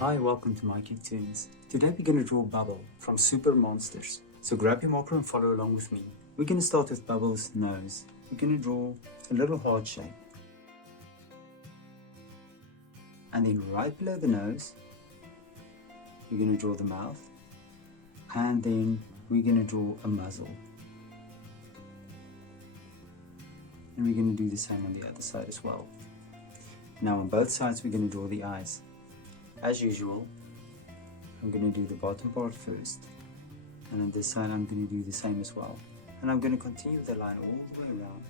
Hi, welcome to mycutetoons. Today we're going to draw Bubble from Super Monsters. So grab your marker and follow along with me. We're going to start with Bubble's nose. We're going to draw a little heart shape. And then right below the nose, we're going to draw the mouth. And then we're going to draw a muzzle. And we're going to do the same on the other side as well. Now on both sides we're going to draw the eyes. As usual, I'm going to do the bottom part first, and on this side I'm going to do the same as well. And I'm going to continue the line all the way around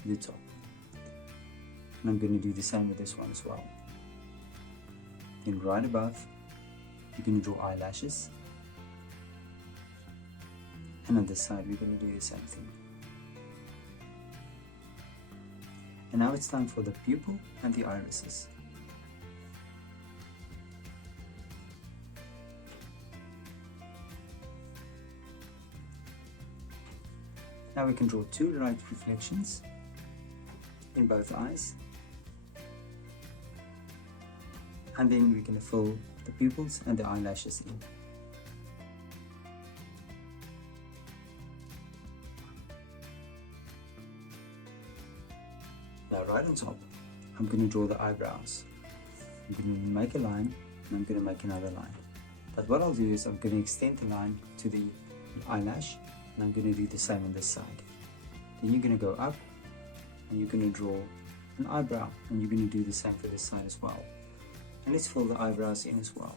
to the top. And I'm going to do the same with this one as well. Then right above, you're going to draw eyelashes. And on this side we're going to do the same thing. And now it's time for the pupil and the irises. Now we can draw two light reflections in both eyes. And then we're going to fill the pupils and the eyelashes in. Now right on top, I'm going to draw the eyebrows. I'm going to make a line and I'm going to make another line. But what I'll do is I'm going to extend the line to the eyelash. And I'm going to do the same on this side. Then you're going to go up and you're going to draw an eyebrow, and you're going to do the same for this side as well. And let's fill the eyebrows in as well.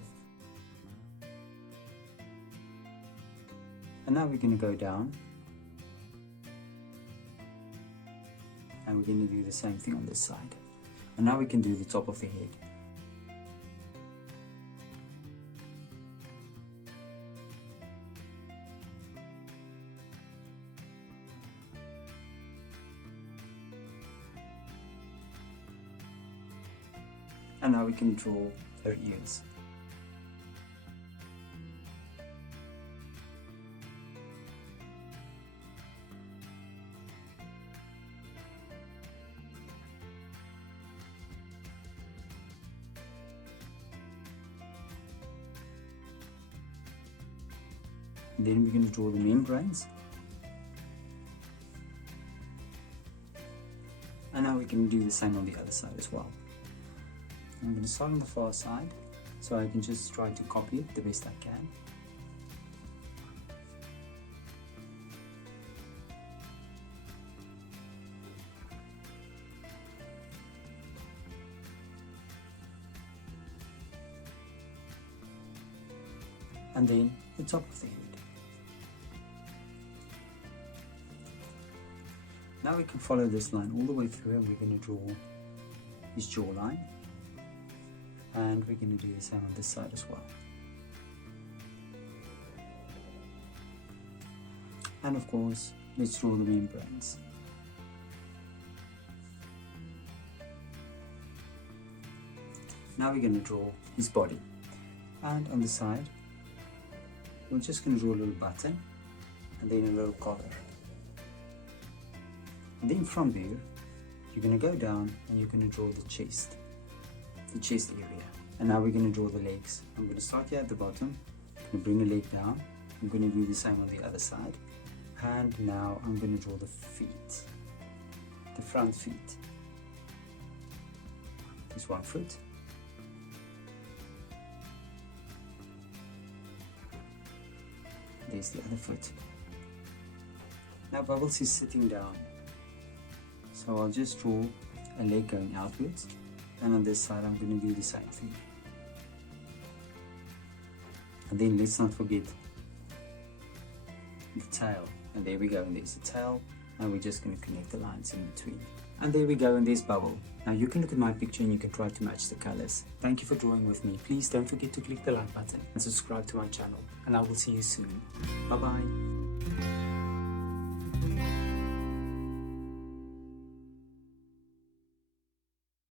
And now we're going to go down and we're going to do the same thing on this side. And now we can do the top of the head. And now we can draw her ears. Then we're going to draw the membranes. And now we can do the same on the other side as well. I'm going to start on the far side, so I can just try to copy it the best I can. And then the top of the head. Now we can follow this line all the way through, and we're going to draw his jawline. And we're going to do the same on this side as well. And of course, let's draw the membranes. Now we're going to draw his body. And on the side, we're just going to draw a little button and then a little collar. And then from there, you're going to go down and you're going to draw the chest area. And now we're going to draw the legs. I'm going to start here at the bottom. I'm going to bring a leg down. I'm going to do the same on the other side. And now I'm going to draw the feet, the front feet. There's one foot. There's the other foot. Now Bubbles is sitting down. So I'll just draw a leg going outwards. And on this side, I'm going to do the same thing. And then let's not forget the tail. And there we go, and there's the tail. And we're just going to connect the lines in between. And there we go, and there's Bubble. Now you can look at my picture and you can try to match the colors. Thank you for drawing with me. Please don't forget to click the like button and subscribe to my channel. And I will see you soon. Bye bye.